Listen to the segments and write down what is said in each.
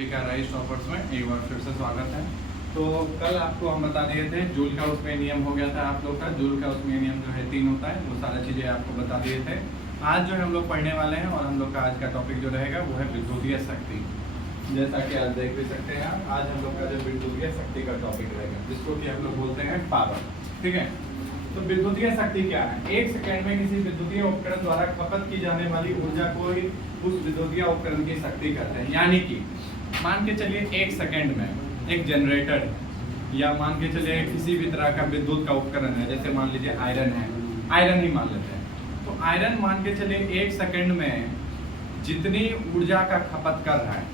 सभी का rice toppers में एक बार फिर से स्वागत है। तो कल आपको हम बता दिए थे जूल का उसमें नियम हो गया था आप लोग का। जूल का उसमें नियम जो है 3 होता है, वो सारी चीज़ें आपको बता दिए थे। आज जो है हम लोग पढ़ने वाले हैं और हम लोग का आज का टॉपिक जो रहेगा वो है विद्युतीय शक्ति। जैसा कि आज देख भी सकते हैं आप, आज हम लोग का जो विद्युतीय शक्ति का टॉपिक रहेगा जिसको कि हम लोग बोलते हैं पावर। ठीक है, तो विद्युतीय शक्ति क्या है? एक सेकंड में किसी विद्युतीय उपकरण द्वारा खपत की जाने वाली ऊर्जा को ही उस विद्युतीय उपकरण की शक्ति कहते हैं। यानी कि मान के चलिए एक सेकंड में एक जनरेटर है या मान के चलिए किसी भी तरह का विद्युत का उपकरण है, जैसे मान लीजिए आयरन है, आयरन ही मान लेते हैं। तो आयरन मान के चलिए एक सेकंड में जितनी ऊर्जा का खपत कर रहा है,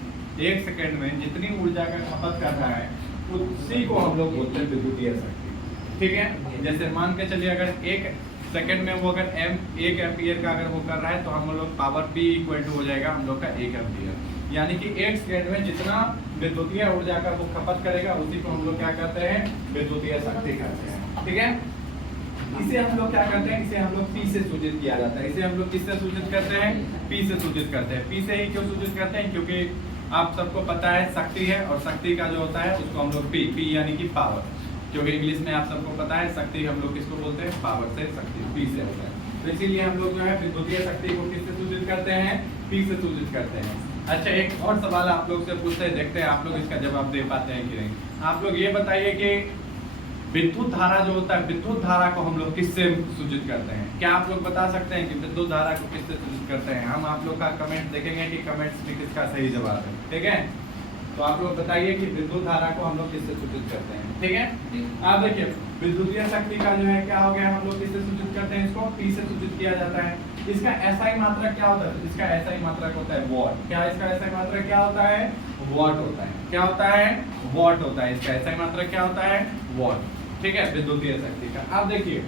एक सेकंड में जितनी ऊर्जा का खपत कर रहा है उसी को हम लोग बोलते हैं विद्युतीय शक्ति। ठीक है, जैसे मान के चलिए अगर एक सेकंड में वो अगर एक एम्पियर का अगर वो कर रहा है तो हम लोग पावर P इक्वल टू हो जाएगा हम लोग का 1 एम्पियर। यानी कि एक सेकंड में जितना विद्युतीय ऊर्जा का वो खपत करेगा उसी को हम लोग क्या कहते हैं? विद्युतीय शक्ति कहते हैं। ठीक है, इसे हम लोग क्या करते हैं? इसे हम लोग P से सूचित किया जाता है। इसे हम लोग किससे सूचित करते हैं? P से सूचित करते हैं। P से ही क्यों सूचित करते हैं? क्योंकि आप सबको पता है शक्ति है और शक्ति का जो होता है उसको हम लोग P यानी कि पावर, क्योंकि इंग्लिश में आप सबको पता है शक्ति हम लोग किसको बोलते हैं? पावर से, शक्ति P से होता है। तो इसीलिए हम लोग जो है विद्युतीय शक्ति को किससे सूचित करते हैं? P से सूचित करते हैं। अच्छा, एक और सवाल आप लोग से पूछते हैं, देखते हैं आप लोग इसका जवाब दे पाते हैं कि नहीं। आप लोग ये बताइए कि विद्युत धारा जो होता है, विद्युत धारा को हम लोग किससे सूचित करते हैं? क्या आप लोग बता सकते हैं कि विद्युत धारा को किससे सूचित करते हैं? हम आप लोग का कमेंट देखेंगे कि कमेंट्स में किसका सही जवाब है। ठीक है, तो आप लोग बताइए कि विद्युत धारा को हम लोग किससे सूचित करते हैं? ठीक है, आप देखिए विद्युतीय शक्ति का जो है क्या हो गया, हम लोग किससे सूचित करते हैं? इसको P से सूचित किया जाता है। इसका SI मात्रक क्या होता है? इसका SI मात्रक होता है वॉट। क्या इसका SI मात्रक क्या होता है? वॉट होता है। क्या होता है? वॉट होता है। इसका SI मात्रक क्या होता है? वॉट। ठीक है, विद्युतीय शक्ति का। आप देखिए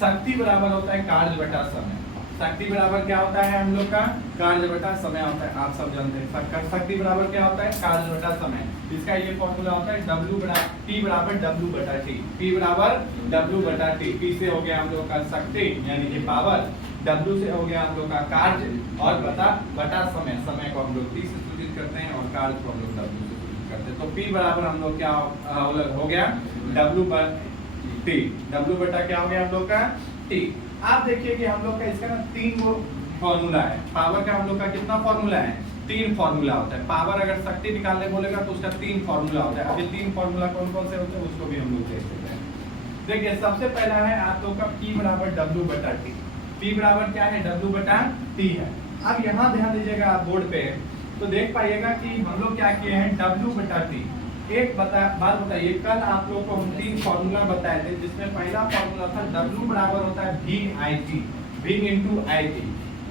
शक्ति बराबर होता है कार्य बटा समय। शक्ति बराबर क्या होता है हम लोग का? कार्य बटा समय होता है। आप सब जानते हैं शक्ति बराबर क्या होता है? कार्य बटा समय। इसका ये फॉर्मूला होता है P बराबर W बटा T। P बराबर W बटा T। P से हो गया हम लोग का शक्ति यानी कि पावर, W से हो गया हम लोग का कार्य और बटा समय। समय को हम लोग T से सूचित करते हैं और कार्य को हम लोग W से सूचित करते हैं। तो P बराबर हम लोग क्या हो गया? W बटा T। W बटा क्या हो गया हम लोग का? T। आप देखिए कि हम लोग का इसका ना 3 फॉर्मूला है। पावर का हम लोग का कितना फॉर्मूला है? 3 फॉर्मूला होता है। पावर अगर शक्ति निकालने बोलेगा तो उसका 3 फॉर्मूला होता है। अभी 3 फॉर्मूला कौन कौन से होते हैं उसको भी हम लोग देख लेते हैं। देखिए सबसे पहला है आप लोग का P बराबर W बटा T। P बराबर क्या है? W बटा T है। अब यहाँ ध्यान दीजिएगा आप बोर्ड पे तो देख पाइएगा कि हम लोग क्या किए हैं? W बटा T। एक बात बताइए, कल आप लोगों को हम 3 फॉर्मूला बताए थे जिसमें पहला फॉर्मूला था W बराबर होता है VIT, V इंटू IT।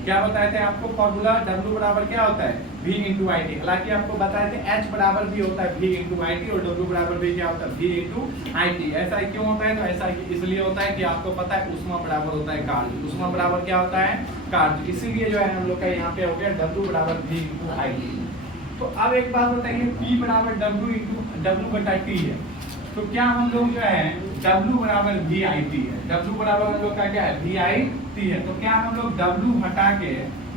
क्या बताए थे आपको फॉर्मूला? W बराबर क्या होता है? V into IT। हालांकि आपको बताए थे H बराबर भी होता है V इंटू IT और W बराबर भी क्या होता है? V into IT। ऐसा क्यों होता है? तो ऐसा इसलिए होता है कि आपको पता है उष्मा बराबर होता है कार्य। उष्मा बराबर क्या होता है? कार्य। इसीलिए जो है हम लोग का यहाँ पे हो गया W बराबर V इंटू IT। तो अब एक बात बताइए, P बराबर W बटा T है, तो क्या हम लोग जो है W बराबर VIT है। W बराबर हम लोग का क्या है? VIT है। तो क्या हम लोग W हटा के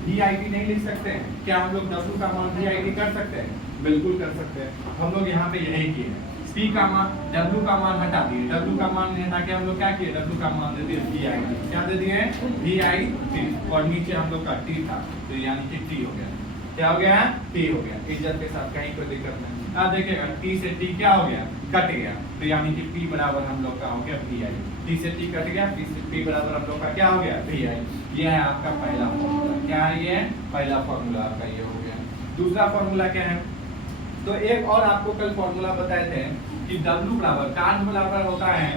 VIT नहीं लिख सकते हैं? क्या हम लोग W का मान VIT कर सकते हैं? बिल्कुल कर सकते हैं। हम लोग यहाँ पे यही किए हैं। P का मान, W का मान हटा दिए, W का मान हटा के हम लोग क्या किए? W का मान दे दिए VIT। क्या दे दिए? VIT। और नीचे हम लोग का T था तो यानी कि T हो गया। क्या हो गया? T हो गया। इज्जत के साथ, कहीं कोई दिक्कत नहीं। आप देखिएगा T से T क्या हो गया? कट गया। तो यानी कि P बराबर हम लोग का हो गया VI। T से T कट गया, P बराबर हम लोग का क्या हो गया? VI। ये है आपका पहला फॉर्मूला। क्या है ये? पहला फॉर्मूला आपका ये हो गया। दूसरा फॉर्मूला क्या है? तो एक और आपको कल फॉर्मूला बताए थे कि W बराबर कार्य बराबर होता है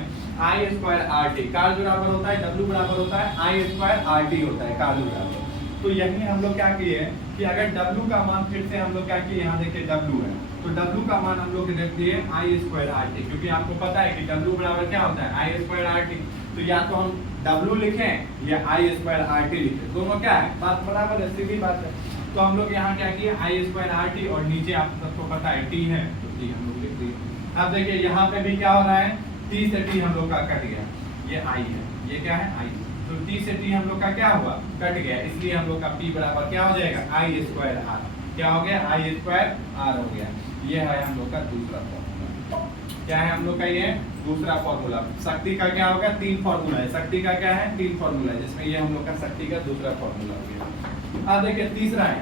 I स्क्वायर RT। कार्य बराबर होता है W बराबर होता है I स्क्वायर RT होता है कार्य बराबर। तो यही हम लोग क्या किए कि अगर W का मान फिर से हम लोग क्या किए, यहाँ देखिए W है तो W का मान हम लोग रख दिए I स्क्वायर RT, क्योंकि आपको पता है कि W बराबर क्या होता है? I square RT। तो या तो हम W लिखें या I स्क्वायर RT लिखें, दोनों क्या है? बात बराबर है, सीधी बात है। तो हम लोग यहाँ क्या किए? I स्क्वायर RT और नीचे आप सबको पता है T है तो T हम लोग लिख दिए। अब देखिए यहाँ पे भी क्या हो रहा है? T से T हम लोग का कट गया, ये I है, ये क्या है? I। तो T से T हम लोग का क्या हुआ? कट गया, इसलिए हम लोग का P बराबर क्या हो जाएगा? I square R। क्या हो गया, आई स्क्वायर आर हो गया। ये है हम लोग का दूसरा फॉर्मूला। क्या है हम लोग का ये दूसरा फॉर्मूला। शक्ति का क्या होगा, 3 फॉर्मूला है। शक्ति का क्या है, 3 फॉर्मूला है, जिसमें ये हम लोग का शक्ति का दूसरा फॉर्मूला हो गया। अब देखिए तीसरा है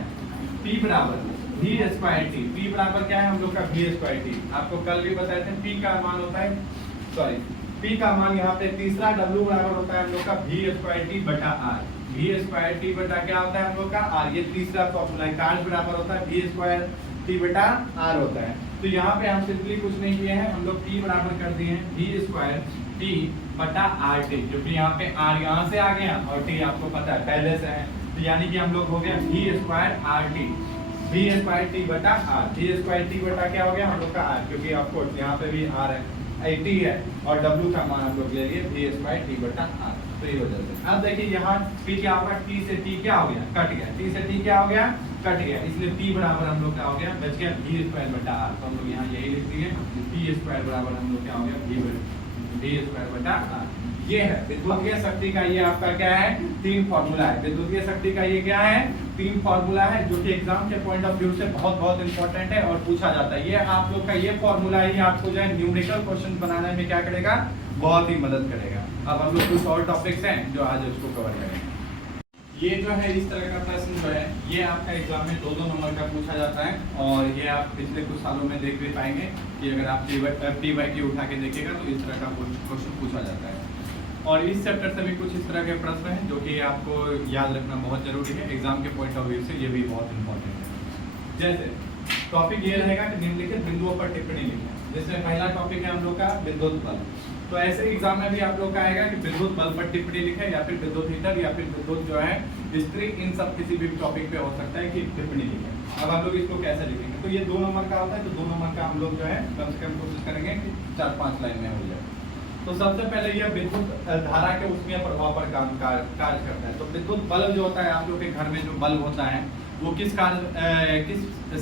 P बराबर v स्क्वायर टी। P बराबर क्या है हम लोग का v स्क्वायर टी। आपको कल भी बताए थे P का मान होता है, सॉरी P का मान यहाँ पे तीसरा W बराबर होता है हम लोग का v स्क्वायर टी बटा r। v स्क्वायर टी बटा क्या होता है हम लोग का r। ये तीसरा फॉर्मूला है। कार्य बराबर होता है v स्क्वायर टी बटा r होता है। तो यहाँ पे हम सिंपली कुछ नहीं किए हैं, हम लोग P बराबर कर दिए हैं v स्क्वायर टी बटा आर टी, क्योंकि यहाँ पे r यहाँ से आ गया और t आपको पता है पहले से है, तो यानी कि हम लोग हो गया v square R T, v square T बटा आर। v स्क्वायर टी बटा क्या हो गया हम लोग का r, क्योंकि आपको यहाँ पे भी r है, 80 है, और w का मान हम लोग ले लिए v स्क्वायर टी बटा r। तो ये वजह से अब देखिए यहाँ p क्या होगा, t से t क्या हो गया, कट गया, t से t क्या हो गया, कट गया, इसलिए p बराबर हम लोग क्या हो गया, बच गया v स्क्वायर बटा r। तो हम लोग यहाँ यही लिख दिए, p स्क्वायर बराबर हम लोग क्या हो गया v स्क्वायर बटा r। ये है विद्युतीय शक्ति का, ये आपका क्या है 3 फॉर्मूला है। विद्युतीय शक्ति का ये क्या है 3 फॉर्मूला है, जो कि एग्जाम के पॉइंट ऑफ व्यू से बहुत बहुत इंपॉर्टेंट है और पूछा जाता है। ये आप लोग का ये फॉर्मूला ही आपको जो है न्यूमेरिकल क्वेश्चन बनाने में क्या करेगा, बहुत ही मदद करेगा। अब हम लोग कुछ और टॉपिक्स हैं जो आज उसको कवर करेंगे। ये जो है इस तरह का प्रश्न जो है ये आपका एग्जाम में 2-2 नंबर का पूछा जाता है, और ये आप पिछले कुछ सालों में देख भी पाएंगे कि अगर आप PYQ उठा के देखिएगा तो इस तरह का क्वेश्चन पूछा जाता है। और इस चैप्टर से भी कुछ इस तरह के प्रश्न हैं जो कि आपको याद रखना बहुत जरूरी है, एग्जाम के पॉइंट ऑफ व्यू से ये भी बहुत इंपॉर्टेंट है। जैसे टॉपिक ये रहेगा कि निम्नलिखित बिंदुओं पर टिप्पणी लिखें। जैसे पहला टॉपिक है हम लोग का विद्युत बल, तो ऐसे एग्जाम में भी आप लोग का आएगा कि विद्युत बल पर टिप्पणी लिखें, या फिर विद्युत हीटर, या फिर विद्युत जो है स्त्री, इन सब किसी भी टॉपिक पे हो सकता है कि टिप्पणी लिखें। अब हम लोग इसको कैसे लिखेंगे, तो ये 2 नंबर का होता है, तो 2 नंबर का हम लोग जो है कम से कम कोशिश करेंगे कि 4-5 लाइन में हो जाए। तो सबसे पहले यह विद्युत धारा के ऊष्मीय प्रभाव पर कार्य करता है। तो विद्युत बल्ब जो होता है आप लोग के घर में जो बल्ब होता है वो किस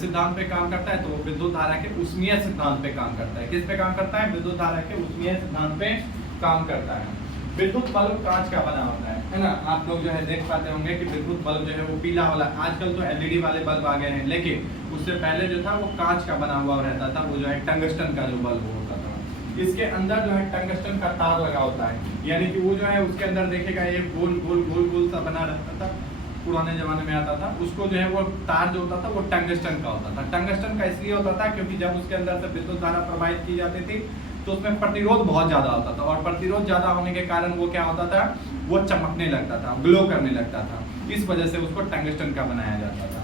सिद्धांत पे काम करता है, तो वो विद्युत धारा के ऊष्मीय सिद्धांत पे काम करता है। किस पे काम करता है, विद्युत धारा के ऊष्मीय सिद्धांत पे काम करता है। विद्युत बल्ब कांच का बना होता है ना। आप लोग जो है देख पाते होंगे कि विद्युत बल्ब जो है वो पीला वाला, आजकल तो LED वाले बल्ब आ गए हैं, लेकिन उससे पहले जो था वो कांच का बना हुआ रहता था, वो जो है टंगस्टन का जो बल्ब होता था। इसके अंदर जो है टंगस्टन का तार लगा होता है, यानी कि वो जो है उसके अंदर देखेगा ये गोल गोल गोल गोल सा बना रहता था, पुराने जमाने में आता था। उसको जो है वो तार जो होता था वो टंगस्टन का होता था। टंगस्टन का इसलिए होता था क्योंकि जब उसके अंदर से विद्युत धारा प्रवाहित की जाती थी तो उसमें प्रतिरोध बहुत ज्यादा होता था, और प्रतिरोध ज्यादा होने के कारण वो क्या होता था, वो चमकने लगता था, ग्लो करने लगता था। इस वजह से उसको टंगस्टन का बनाया जाता था,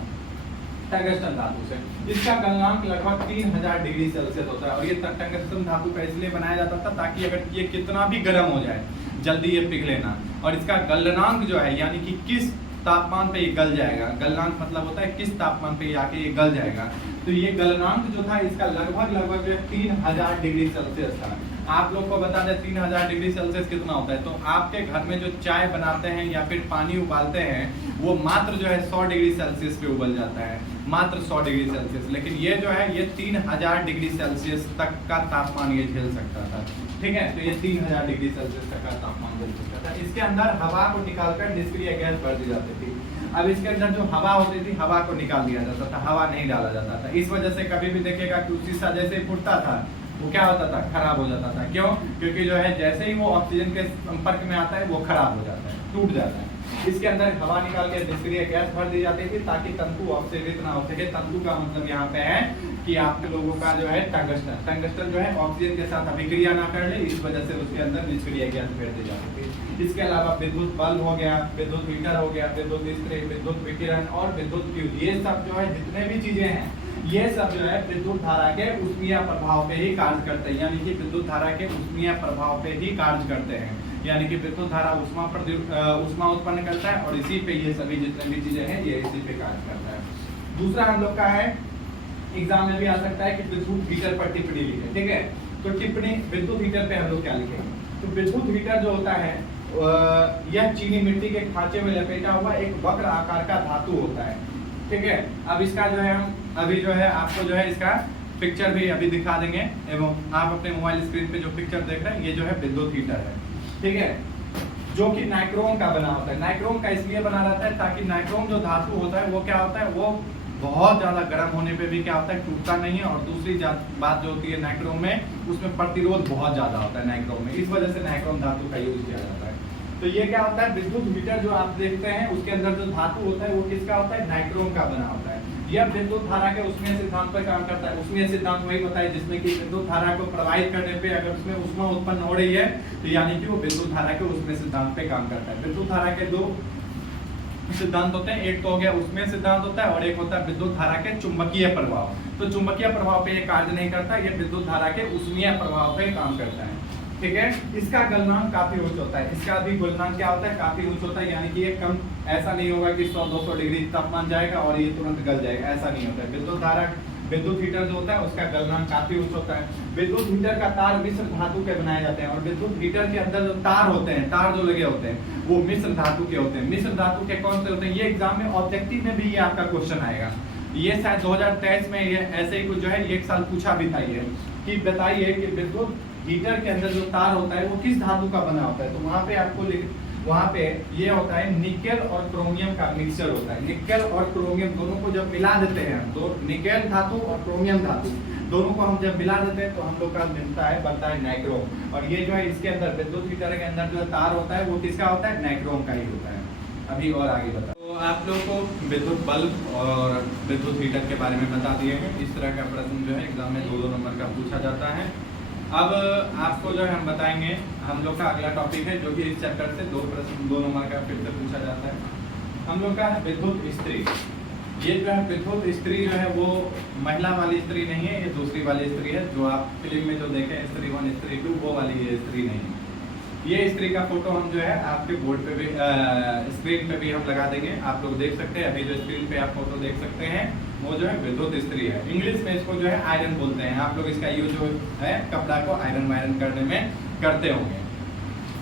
टंगस्टन धातु से। इसका गलनांक लगभग 3000 डिग्री सेल्सियस होता है, और ये टंगस्टन धातु का इसलिए बनाया जाता था ताकि अगर ये कितना भी गर्म हो जाए जल्दी ये पिघले ना। और इसका गलनांक जो है यानी कि किस तापमान पे ये गल जाएगा, गलनांक मतलब होता है किस तापमान पे आके ये गल जाएगा, तो ये गलनांक जो था इसका लगभग 3000 डिग्री सेल्सियस था। आप लोग को बता दें 3000 डिग्री सेल्सियस कितना होता है, तो आपके घर में जो चाय बनाते हैं या फिर पानी उबालते हैं वो मात्र जो है 100 डिग्री सेल्सियस पे उबल जाता है, मात्र 100 डिग्री सेल्सियस। लेकिन ये जो है ये 3000 डिग्री सेल्सियस तक का तापमान ये झेल सकता था, ठीक है। तो ये 3000 डिग्री सेल्सियस तक का तापमान झेल सकता था। इसके अंदर हवा को निकालकर निष्क्रिय गैस भर दी जाती थी। अब इसके अंदर जो हवा होती थी हवा को निकाल दिया जाता था, हवा नहीं डाला जाता था। इस वजह से कभी भी देखिएगा कि शीशा जैसे फूटता था वो क्या होता था, खराब हो जाता था। क्यों? क्योंकि जो है जैसे ही वो ऑक्सीजन के संपर्क में आता है वो खराब हो जाता है, टूट जाता है। इसके अंदर हवा निकाल के निष्क्रिय गैस भर दी जाती थी ताकि तंतु ऑक्सीडित ना हो सके। तंतु का मतलब यहाँ पे है कि आप लोगों का जो है टंगस्टन जो है ऑक्सीजन के साथ अभिक्रिया ना कर ले, इस वजह से उसके अंदर निष्क्रिय गैस भर दी जाती थी। इसके अलावा विद्युत बल्ब हो गया, विद्युत हीटर हो गया, विद्युत इस्त्री, विद्युत विकिरण और विद्युत ट्यूब, ये सब जो है जितने भी चीजें हैं ये सब जो है विद्युत धारा के ऊष्मीय प्रभाव पे ही कार्य करते हैं, यानी कि विद्युत धारा के ऊष्मीय प्रभाव पे ही कार्य करते हैं। यानी कि विद्युत धारा ऊष्मा उत्पन्न करता है और इसी पे ये सभी जितने भी चीजें हैं ये इसी पे कार्य करता है। दूसरा हम लोग का है एग्जाम में भी आ सकता है कि विद्युत हीटर पर टिप्पणी लिखे, ठीक है। तो टिप्पणी विद्युत हीटर पे हम लोग क्या लिखेंगे, तो विद्युत हीटर जो होता है यह चीनी मिट्टी के खांचे में लपेटा हुआ एक वक्र आकार का धातु होता है, ठीक है। अब इसका जो है हम अभी जो है आपको जो है इसका पिक्चर भी अभी दिखा देंगे, एवं आप अपने मोबाइल स्क्रीन पे जो पिक्चर देख रहे हैं ये जो है विद्युत हीटर है, ठीक है, जो कि नाइक्रोम का बना होता है। नाइक्रोम का इसलिए बना रहता है ताकि नाइक्रोम जो धातु होता है वो क्या होता है, वो बहुत ज़्यादा गर्म होने पे भी क्या होता है, टूटता नहीं है। और दूसरी बात जो होती है नाइक्रोम में, उसमें प्रतिरोध बहुत ज़्यादा होता है नाइक्रोम में, इस वजह से नाइक्रोम धातु का यूज किया जाता है। तो ये क्या होता है, विद्युत मीटर जो आप देखते हैं उसके अंदर जो धातु होता है वो किसका होता है, नाइक्रोम का बना होता है। यह विद्युत धारा के उष्मीय सिद्धांत पर काम करता है। उष्मीय सिद्धांत वही बताए जिसमें कि विद्युत धारा को प्रवाहित करने पे अगर उसमें ऊष्मा उत्पन्न हो रही है तो यानी कि वो विद्युत धारा के उष्मीय सिद्धांत पे काम करता है। विद्युत धारा के दो सिद्धांत होते हैं, एक तो हो गया उष्मीय सिद्धांत होता है और एक होता है विद्युत धारा के चुंबकीय प्रभाव। तो चुंबकीय प्रभाव पे ये कार्य नहीं करता, ये विद्युत धारा के उष्मीय प्रभाव पे काम करता है। ठीक है, इसका गलनांक काफी उच्च होता है, इसका भी गलनांक क्या होता है, काफी उच्च होता है। यानी कि ये कम, ऐसा नहीं होगा कि 100-200 डिग्री तापमान जाएगा और ये तुरंत गल जाएगा, ऐसा नहीं होता है। विद्युत धारा, विद्युत हीटर जो होता है उसका गलनांक काफी उच्च होता है। विद्युत हीटर का तार मिश्र धातु के बनाए जाते हैं और विद्युत हीटर के अंदर जो तार होते हैं, तार जो लगे होते हैं वो मिश्र धातु के होते हैं। मिश्र धातु के कौन से होते हैं, ये एग्जाम में ऑब्जेक्टिव में भी ये आपका क्वेश्चन आएगा। ये शायद 2023 में ये ऐसे ही कुछ जो है एक साल पूछा भी था ये, कि बताइए कि विद्युत हीटर के अंदर जो तार होता है वो किस धातु का बना होता है। तो वहां पे आपको वहां पे ये होता है निकेल और क्रोमियम का मिक्सचर होता है। निकेल और क्रोमियम दोनों को जब मिला देते हैं, तो निकेल धातु और क्रोमियम धातु दोनों को हम जब मिला देते हैं तो हम लोग का मिलता है, बनता है नाइक्रोम। और ये जो है इसके अंदर विद्युत हीटर के अंदर जो तार होता है वो किसका होता है, नाइक्रोम का ही होता है। अभी और आगे बता, तो आप लोगों को विद्युत बल्ब और विद्युत हीटर के बारे में बता दिए हैं। इस तरह का प्रश्न जो है एग्जाम में 2-2 नंबर का पूछा जाता है। अब आपको जो है हम बताएंगे, हम लोग का अगला टॉपिक है जो कि इस चैप्टर से 2 प्रश्न 2 नंबर का फिर से पूछा जाता है। हम लोग का है विद्युत इस्त्री। ये जो है विद्युत इस्त्री जो है वो महिला वाली इस्त्री नहीं है, ये दूसरी वाली इस्त्री है जो आप फिल्म में जो देखें इस्त्री 1 इस्त्री 2, वो वाली ये इस्त्री नहीं है। ये इस्त्री का फोटो हम जो है आपके बोर्ड पे भी स्क्रीन पे भी हम लगा देंगे, आप लोग देख सकते हैं। अभी जो स्क्रीन पे आप फोटो देख सकते हैं वो जो है विद्युत इस्त्री है। इंग्लिश में इसको जो है आयरन बोलते हैं। आप लोग इसका यूज जो है कपड़ा को आयरन वायरन करने में करते होंगे।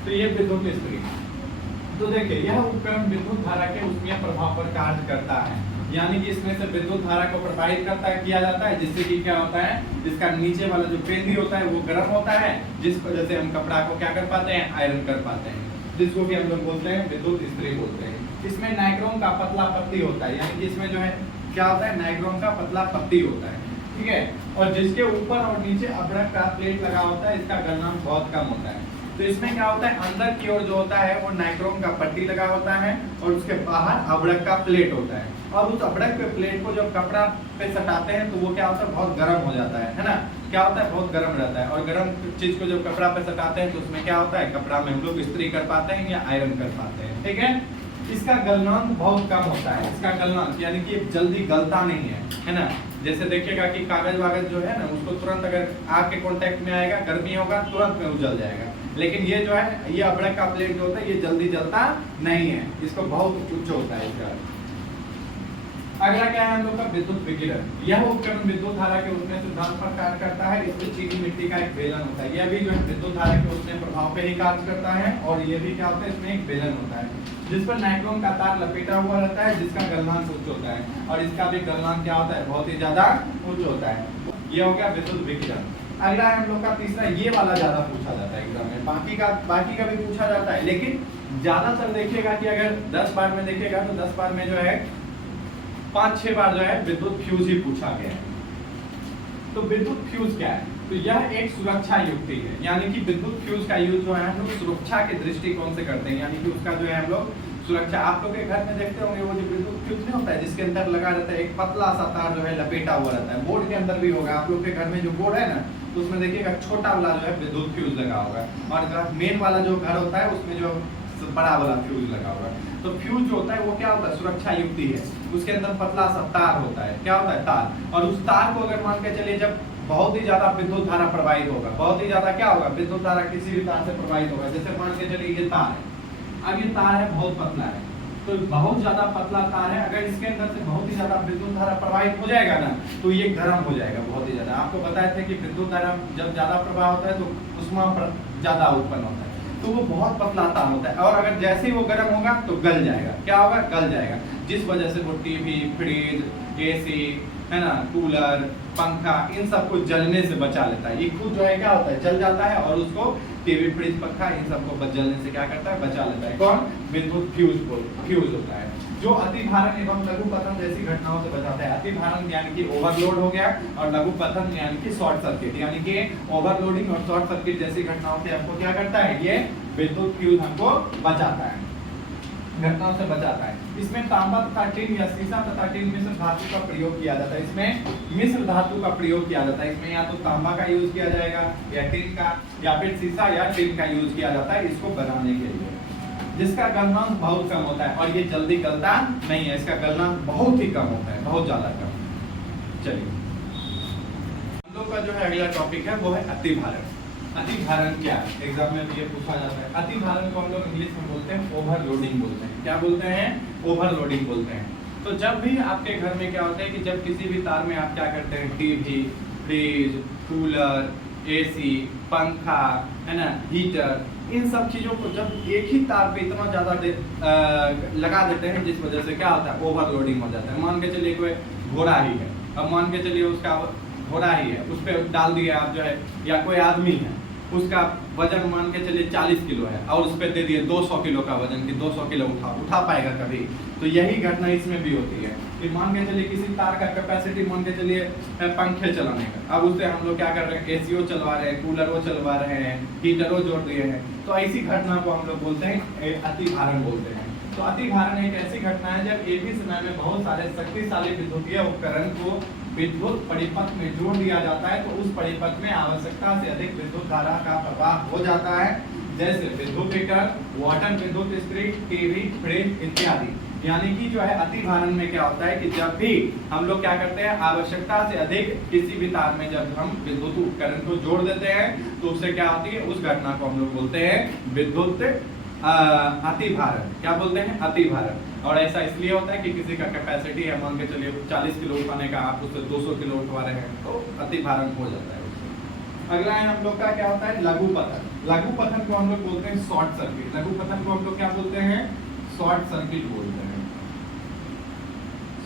तो ये विद्युत इस्त्री। तो देखिए यह उपकरण विद्युत धारा के उष्मीय प्रभाव पर कार्य करता है, यानी कि इसमें से विद्युत धारा को प्रवाहित किया जाता है, जिससे कि क्या होता है, इसका नीचे वाला जो पेंदी होता है वो गर्म होता है, जिस वजह से हम कपड़ा को क्या कर पाते हैं, आयरन कर पाते हैं, जिसको कि हम लोग बोलते हैं विद्युत इस्त्री बोलते हैं। इसमें नाइक्रोम का पतला पत्ती होता है, यानी कि इसमें जो है क्या होता है, नाइक्रोम का पतला पत्ती होता है। ठीक है, और जिसके ऊपर और नीचे अभ्रक का प्लेट लगा होता है, इसका गलनांक बहुत कम होता है। तो इसमें क्या होता है, अंदर की ओर जो होता है वो नाइक्रोम का पट्टी लगा होता है और उसके बाहर अभ्रक का प्लेट होता है। और उस अभ्रक के प्लेट को जब कपड़ा पे सटाते हैं तो वो क्या होता है, बहुत गर्म हो जाता है ना, क्या होता है, बहुत गर्म रहता है। और गर्म चीज को जब कपड़ा पे सटाते हैं तो उसमें क्या होता है, कपड़ा में हम लोग इस्त्री कर पाते हैं या आयरन कर पाते हैं। ठीक है, इसका गलनांक बहुत कम होता है। इसका गलनांक यानी कि जल्दी गलता नहीं है ना। जैसे देखिएगा कि कागज वागज जो है ना, उसको तुरंत अगर आग के कांटेक्ट में आएगा, गर्मी होगा, तुरंत में उजल जाएगा। लेकिन ये जो है, ये अभ्रक का प्लेट जो होता है ये जल्दी जलता नहीं है, इसको बहुत उच्च होता है इसका। अगला क्या है हम लोग का विद्युत विकिरण। यह उपकरण विद्युत धारा के उष्मीय सिद्धांत पर कार्य करता है। इसमें चीनी मिट्टी का एक बेलन होता है, यह भी जो है विद्युत धारा के उष्मीय प्रभाव पे ही कार्य करता है। और ये भी क्या होता है, इसमें एक बेलन होता है जिस पर नाइक्रोम का तार लपेटा हुआ रहता है, जिसका गलनांक उच्च होता है। और इसका भी गलनांक क्या होता है, बहुत ही ज्यादा उच्च होता है। ये हो गया विद्युत विकिरण। अगला है हम लोग का तीसरा, ये वाला ज्यादा पूछा जाता है एग्जाम में, बाकी का भी पूछा जाता है, लेकिन ज्यादातर देखिएगा कि अगर 10 बार में देखिएगा तो 10 बार में जो है 5-6 बार जो है विद्युत फ्यूज ही पूछा गया है। तो विद्युत फ्यूज क्या है, तो यह एक सुरक्षा युक्ति है, यानी कि विद्युत फ्यूज का यूज जो है हम लोग सुरक्षा के दृष्टिकोण से करते हैं, यानी कि उसका जो है हम लोग सुरक्षा, आप लोग के घर में देखते होंगे वो जो विद्युत फ्यूज नहीं होता है जिसके अंदर लगा रहता है एक पतला सा तार जो है लपेटा हुआ रहता है, बोर्ड के अंदर भी होगा, आप लोग के घर में जो बोर्ड है ना तो उसमें देखिएगा छोटा वाला जो है विद्युत फ्यूज लगा होगा, और मेन वाला जो घर होता है उसमें जो बड़ा वाला फ्यूज लगा होगा। तो फ्यूज जो होता है वो क्या होता है, सुरक्षा युक्ति है, उसके अंदर पतला सा तार होता है, क्या होता है, तार। और उस तार को अगर मान के चलिए जब बहुत ही ज्यादा विद्युत धारा प्रवाहित होगा, बहुत ही ज्यादा क्या होगा, विद्युत धारा किसी भी तार से प्रवाहित होगा, जैसे मान के चलिए ये तार है, अब ये तार है बहुत पतला है, तो बहुत ज्यादा पतला तार है, अगर इसके अंदर से बहुत ही ज्यादा विद्युत धारा प्रवाहित हो जाएगा ना तो ये गर्म हो जाएगा बहुत ही ज्यादा। आपको बताए थे कि विद्युत धारा जब ज्यादा प्रवाह होता है तो ऊष्मा ज्यादा उत्पन्न होता है, तो वो बहुत पतला तार होता है, और अगर जैसे ही वो गर्म होगा तो गल जाएगा, क्या होगा, गल जाएगा, जिस वजह से वो टीवी, फ्रिज, एसी है ना, कूलर, पंखा, इन सबको जलने से बचा लेता है। ये खुद जो है क्या होता है, जल जाता है, और उसको टीवी, फ्रिज, पंखा इन सबको जलने से क्या करता है, बचा लेता है। कौन, विद्युत फ्यूज होता है। जो अति भारण एवं लघु पतन जैसी घटनाओं से बचाता है। अति भारण यानी कि ओवरलोड हो गया, और लघु पतन यानी कि शॉर्ट सर्किट, यानी कि ओवरलोडिंग और शॉर्ट सर्किट जैसी घटनाओं से आपको क्या करता है, ये विद्युत फ्यूज हमको बचाता है, घटनाओं से बचाता है। इसमें तांबा तथा टिन या सीसा तथा टिन मिश्र धातु का प्रयोग किया जाता है। इसमें मिश्र धातु का प्रयोग किया जाता है। इसमें या तो तांबा का यूज किया जाएगा, या टिन का, या फिर सीसा या टिन का यूज किया जाता है इसको बनाने के लिए, जिसका गलनांक बहुत कम होता है, और ये जल्दी गलता नहीं है, इसका गलनांक बहुत ही कम होता है, बहुत ज्यादा कम। चलिए हम लोग का जो है अगला टॉपिक है वो है अति भारण। अति भारण क्या है, एग्जाम में भी ये पूछा जाता है। अति भारण को हम लोग इंग्लिश में बोलते हैं ओवरलोडिंग बोलते हैं। क्या बोलते हैं, ओवरलोडिंग बोलते हैं। तो जब भी आपके घर में क्या होता है कि जब किसी भी तार में आप क्या करते हैं, टीवी, फ्रिज, कूलर, एसी, पंखा, है ना, हीटर, इन सब चीजों को जब एक ही तार पे इतना ज्यादा लगा देते हैं, जिस वजह से क्या होता है, ओवरलोडिंग हो जाता है। मान के चलिए कोई घोड़ा ही है, अब मान के चलिए उसका घोड़ा ही है, उस पर डाल दिए आप जो है, या कोई आदमी है उसका वजन मान के चलिए 40 किलो है, और उस पर दे दिए 200 किलो का वजन कि 200 किलो उठा पाएगा कभी। तो यही घटना इसमें भी होती है कि मान के चलिए किसी तार का कैपेसिटी मान के चलिए पंखे चलाने का, अब उससे हम लोग क्या कर रहे हैं, एसीओ चलवा रहे हैं, कूलरों चलवा रहे हैं, हीटरों जोड़ दिए हैं। तो ऐसी घटना को हम लोग बोलते हैं अति भारण बोलते हैं। तो अति भारण एक ऐसी घटना है जब एक ही समय में बहुत सारे शक्तिशाली विद्युतीय उपकरण को विद्युत परिपथ में जोड़ दिया जाता है, तो उस परिपथ में आवश्यकता से अधिक विद्युत धारा का प्रवाह हो जाता है, जैसे विद्युत हीटर, वाटर विद्युत स्प्रिट, टीवी, फ्रिज इत्यादि। यानी कि जो है अति भारण में क्या होता है कि जब भी हम लोग क्या करते हैं, आवश्यकता से अधिक किसी भी तार में जब हम विद्युत उपकरण को जोड़ देते हैं, तो उससे क्या होती है, उस घटना को हम लोग बोलते हैं विद्युत अति भारण। क्या बोलते हैं, अति भारण। और ऐसा इसलिए होता है कि किसी का कैपेसिटी है मान के चलिए 40 किलो उठाने का, आप उससे 200 किलो उठवा रहे हैं, तो अति भारण हो जाता है उससे। अगला है हम लोग का क्या होता है, लघु पतन। लघु पतन को हम लोग बोलते हैं शॉर्ट सर्किट। लघु पतन को हम लोग क्या बोलते हैं, शॉर्ट सर्किट बोलते हैं,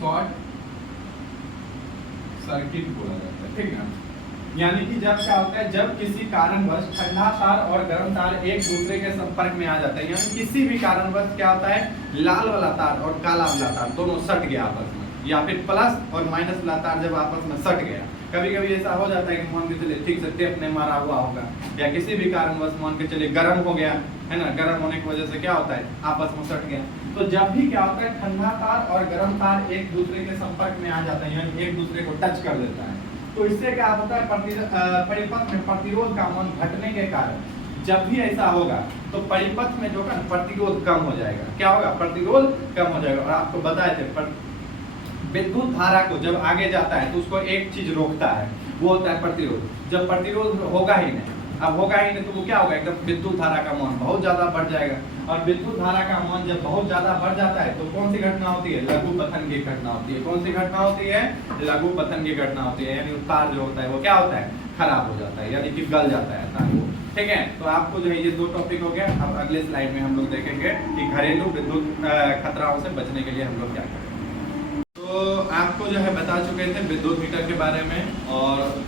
शॉर्ट सर्किट बोला जाता है, ठीक है। यानी कि जब क्या होता है, जब किसी कारणवश ठंडा तार और गर्म तार एक दूसरे के संपर्क में आ जाता है, यानी किसी भी कारणवश क्या होता है, लाल वाला तार और काला वाला तार दोनों सट गया आपस में, या फिर प्लस और माइनस वाला तार जब आपस में सट गया। कभी कभी ऐसा हो जाता है कि मान के चलिए ठीक से टेप ने मारा हुआ होगा, या किसी भी कारणवश मान के चलिए गर्म हो गया है ना, गर्म होने की वजह से क्या होता है, आपस में सट गया। तो जब भी क्या होता है, ठंडा तार और गर्म तार एक दूसरे के संपर्क में आ जाता है, यानी एक दूसरे को टच कर देता है, तो इससे क्या होता है, परिपथ में प्रतिरोध का मान घटने के कारण जब भी ऐसा होगा तो परिपथ में जो है प्रतिरोध कम हो जाएगा। क्या होगा, प्रतिरोध कम हो जाएगा। और आपको बताए थे विद्युत धारा को जब आगे जाता है तो उसको एक चीज रोकता है, वो होता है प्रतिरोध। जब प्रतिरोध होगा ही नहीं, अब होगा ही नहीं, तो वो क्या होगा, एकदम विद्युत धारा का मान बहुत ज्यादा बढ़ जाएगा। और विद्युत धारा का मान जब बहुत ज्यादा बढ़ जाता है तो कौन सी घटना होती है, लघु पतन की घटना होती है। कौन सी घटना होती है, लघु पतन की घटना होती है। यानी तार जो होता है वो क्या होता है, खराब हो जाता है, यानी कि गल जाता है तार वो, ठीक है। तो आपको जो है ये दो टॉपिक हो गया। अब अगले स्लाइड में हम लोग देखेंगे कि घरेलू विद्युत खतराओं से बचने के लिए हम लोग क्या करें। तो आपको जो है बता चुके थे विद्युत मीटर के बारे में, और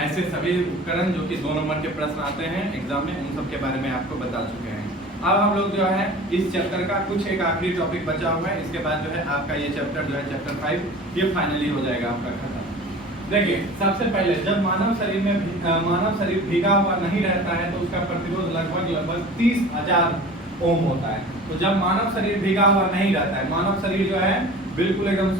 ऐसे सभी उपकरण जो कि 2 नंबर के प्रश्न आते हैं एग्जाम में, उन सब के बारे में आपको बता चुके हैं। अब हम लोग जो है इस चैप्टर का कुछ एक आखिरी टॉपिक बचा हुआ है, इसके बाद जो है आपका ये चैप्टर जो है चैप्टर 5 ये फाइनली हो जाएगा आपका खत्म। देखिए सबसे पहले जब मानव शरीर भीगा हुआ नहीं रहता है तो उसका प्रतिरोध लगभग 30,000 ओम होता है। तो जब मानव शरीर भीगा हुआ नहीं रहता है, मानव शरीर जो है बिल्कुल एकदम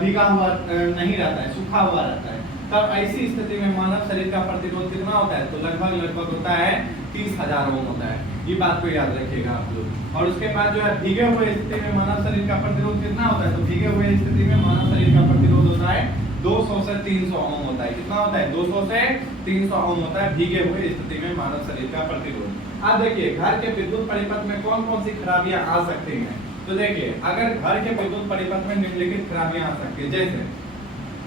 भीगा हुआ नहीं रहता है, सूखा हुआ रहता है, तब ऐसी स्थिति में मानव शरीर का प्रतिरोध कितना होता है, तो लगभग होता है 30,000 ओम होता है। ये बात को याद रखिएगा आप लोग। और उसके बाद जो है भीगे हुए स्थिति में मानव शरीर का प्रतिरोध कितना होता है, तो भीगे हुए स्थिति में मानव शरीर का प्रतिरोध होता है 200 से 300 ओम होता है। कितना होता है, 200 से 300 ओम होता है भीगे हुए स्थिति में मानव शरीर का प्रतिरोध। अब देखिए घर के विद्युत परिपथ में कौन कौन सी खराबियां आ सकती हैं। तो देखिए अगर घर के विद्युत परिपथ में निम्नलिखित खराबियां आ सकती है, जैसे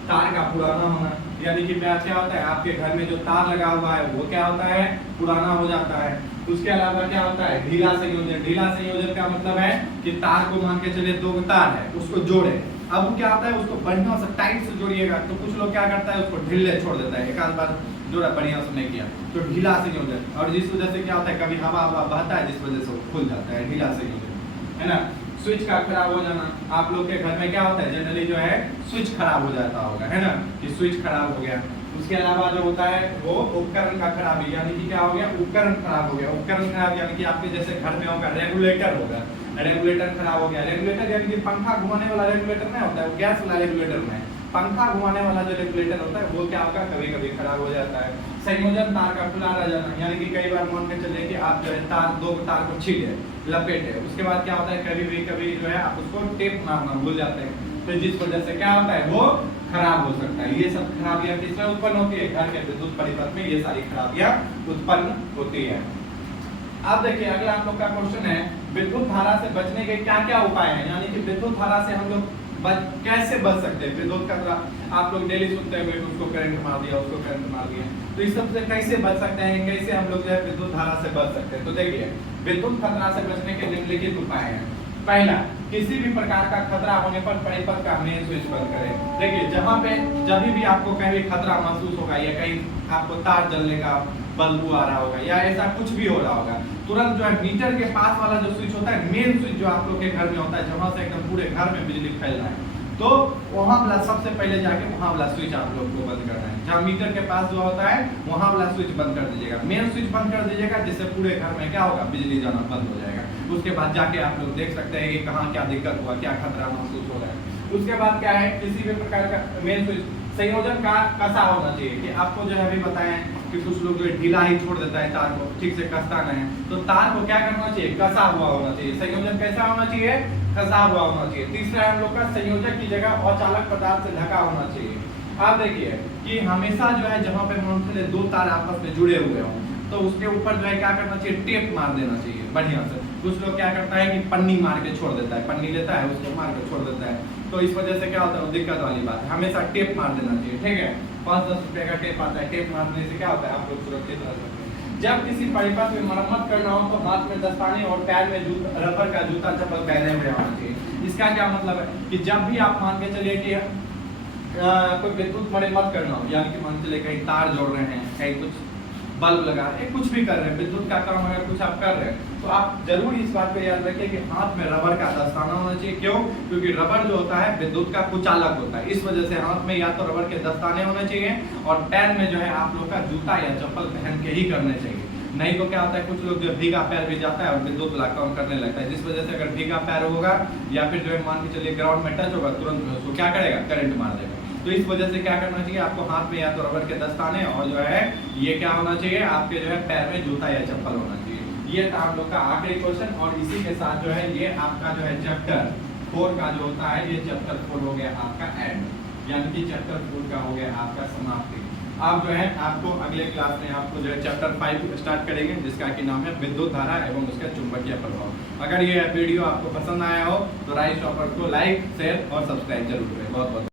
तार का पुराना होना, यानी कि क्या होता है आपके घर में जो तार लगा हुआ है वो क्या होता है, पुराना हो जाता है। उसके अलावा क्या होता है, ढीला संयोजन। ढीला संयोजन का मतलब है कि तार को मान के चलिए 2 तार है उसको जोड़े, अब वो क्या होता है उसको बढ़िया से टाइट से जोड़िएगा, तो कुछ लोग क्या करता है उसको ढीले छोड़ देता है, एक आध बार जोड़ा बढ़िया से नहीं किया तो ढीला संयोजन। और जिस वजह से क्या होता है कभी हवा बहता है जिस वजह से वो खुल जाता है, ढीला संयोजन है ना। स्विच का खराब हो जाना। आप लोग के घर में क्या होता है जनरली जो है स्विच खराब हो जाता होगा, है ना, कि स्विच खराब हो गया। उसके अलावा जो होता है वो उपकरण का खराबी, यानी कि क्या हो गया, उपकरण खराब हो गया। उपकरण खराब यानी कि आपके जैसे घर में होगा रेगुलेटर होगा, रेगुलेटर खराब हो गया। रेगुलेटर यानी कि पंखा घुमाने वाला रेगुलेटर नहीं होता है, वो गैस वाला रेगुलेटर में, पंखा घुमाने वाला जो रेगुलेटर होता है वो क्या होगा, कभी कभी खराब हो जाता है। संयोजन तार का खुला रह जाना, यानी कि कई बार मान के चलिए कि आप जो है तार, दो तार को छीले लपेटे, उसके बाद क्या होता है कभी जो है आप उसको टेप मारना भूल जाते हैं, तो जिस वजह से क्या होता है वो खराब हो सकता है। ये सब खराबियां किसमें उत्पन्न होती है, घर के विद्युत परिपथ में ये सारी खराबियां उत्पन्न होती है। अब देखिए अगला हम लोग का क्वेश्चन है विद्युत धारा से बचने के क्या क्या उपाय हैं, यानी कि विद्युत धारा से हम लोग कैसे बच सकते हैं। विद्युत का आप लोग डेली सुनते हैं उसको करंट मार दिया, उसको करंट मार दिया, तो इस सब से कैसे बच सकते हैं, कैसे हम लोग जो है विद्युत धारा से बच सकते हैं। तो देखिए विद्युत खतरा से बचने के निम्नलिखित उपाय हैं। पहला, किसी भी प्रकार का खतरा होने पर परिपथ का मेन स्विच बंद करें। देखिए जहाँ पे जब भी आपको कहीं खतरा महसूस होगा या कहीं आपको तार जलने का बदबू आ रहा होगा या ऐसा कुछ भी हो रहा होगा, तुरंत जो है मीटर के पास वाला जो स्विच होता है, मेन स्विच जो आप लोग के घर में होता है, जहाँ से एकदम पूरे घर में बिजली फैल रहा है, तो वहाँ वाला सबसे पहले जाके वहाँ वाला स्विच आप लोग को बंद करना है। जहाँ मीटर के पास जो होता है वहाँ वाला स्विच बंद कर दीजिएगा, मेन स्विच बंद कर दीजिएगा, जिससे पूरे घर में क्या होगा, बिजली जाना बंद हो जाएगा। उसके बाद जाके आप लोग देख सकते हैं कि कहाँ क्या दिक्कत हुआ, क्या खतरा महसूस हो रहा है। उसके बाद क्या है, किसी भी प्रकार का मेन स्विच संयोजन का कसा होना चाहिए, कि आपको जो है अभी बताएं कि कुछ लोग जो है ढीला ही छोड़ देता है तार को, ठीक से कसता नहीं, तो तार को क्या करना चाहिए, कसा हुआ होना चाहिए। संयोजन कैसा होना चाहिए, कसा हुआ होना चाहिए। तीसरा हम लोग का संयोजक की जगह अचालक पदार्थ से ढका होना चाहिए। आप देखिए कि हमेशा जो है जहाँ पे मान दो तार आपस में जुड़े हुए हों, तो उसके ऊपर जो है क्या करना चाहिए, टेप मार देना चाहिए बढ़िया से। कुछ लोग क्या करता है कि पन्नी मार के छोड़ देता है, पन्नी लेता है उसको मार के छोड़ देता है, तो इस वजह से क्या होता है, दिक्कत वाली बात है। हमेशा टेप मार देना चाहिए, ठीक है। 5-10 रुपए का टेप आता है, टेप मारने से क्या होता है, आप लोग सुरक्षित रह सकते हैं। जब किसी परिपथ में मरम्मत करना हो तो हाथ में दस्ताने और पैर में रबर का जूता चप्पल पहने हुए होना चाहिए। इसका क्या मतलब है कि जब भी आप मान के चलिए कि कोई विद्युत मरम्मत करना हो, यानी कि मान चलिए कहीं तार जोड़ रहे हैं, कहीं कुछ बल्ब लगा रहे हैं, कुछ भी कर रहे हैं, विद्युत का काम अगर कुछ आप कर रहे हैं, तो आप जरूर इस बात पे याद रखिए कि हाथ में रबर का दस्ताना होना चाहिए। क्यों, क्योंकि रबर जो होता है विद्युत का कुचालक होता है, इस वजह से हाथ में या तो रबर के दस्ताने होने चाहिए और पैर में जो है आप लोग का जूता या चप्पल पहन के ही करने चाहिए। नहीं तो क्या होता है, कुछ लोग जो भीगा पैर भी जाता है और विद्युत वाला काम करने लगता है, जिस वजह से अगर भीगा पैर होगा या फिर जो है मान के चलिए ग्राउंड में टच होगा, तुरंत उसको क्या करेगा, करंट मार देगा। तो इस वजह से क्या करना चाहिए, आपको हाथ में या तो रबर के दस्ताने और जो है ये क्या होना चाहिए, आपके जो है पैर में जूता या चप्पल होना चाहिए। ये था आप लोग का आखिरी क्वेश्चन, और इसी के साथ जो है ये आपका जो है चैप्टर 4 का जो होता है, ये चैप्टर 4 हो गया आपका एंड, यानी कि चैप्टर 4 का हो गया आपका समाप्ति। अब जो है आपको अगले क्लास में आपको जो है चैप्टर 5 स्टार्ट करेंगे, जिसका कि नाम है विद्युत धारा एवं उसका चुंबकीय प्रभाव। अगर ये वीडियो आपको पसंद आया हो तो राइस टॉपर को लाइक, शेयर और सब्सक्राइब जरूर करें। बहुत बहुत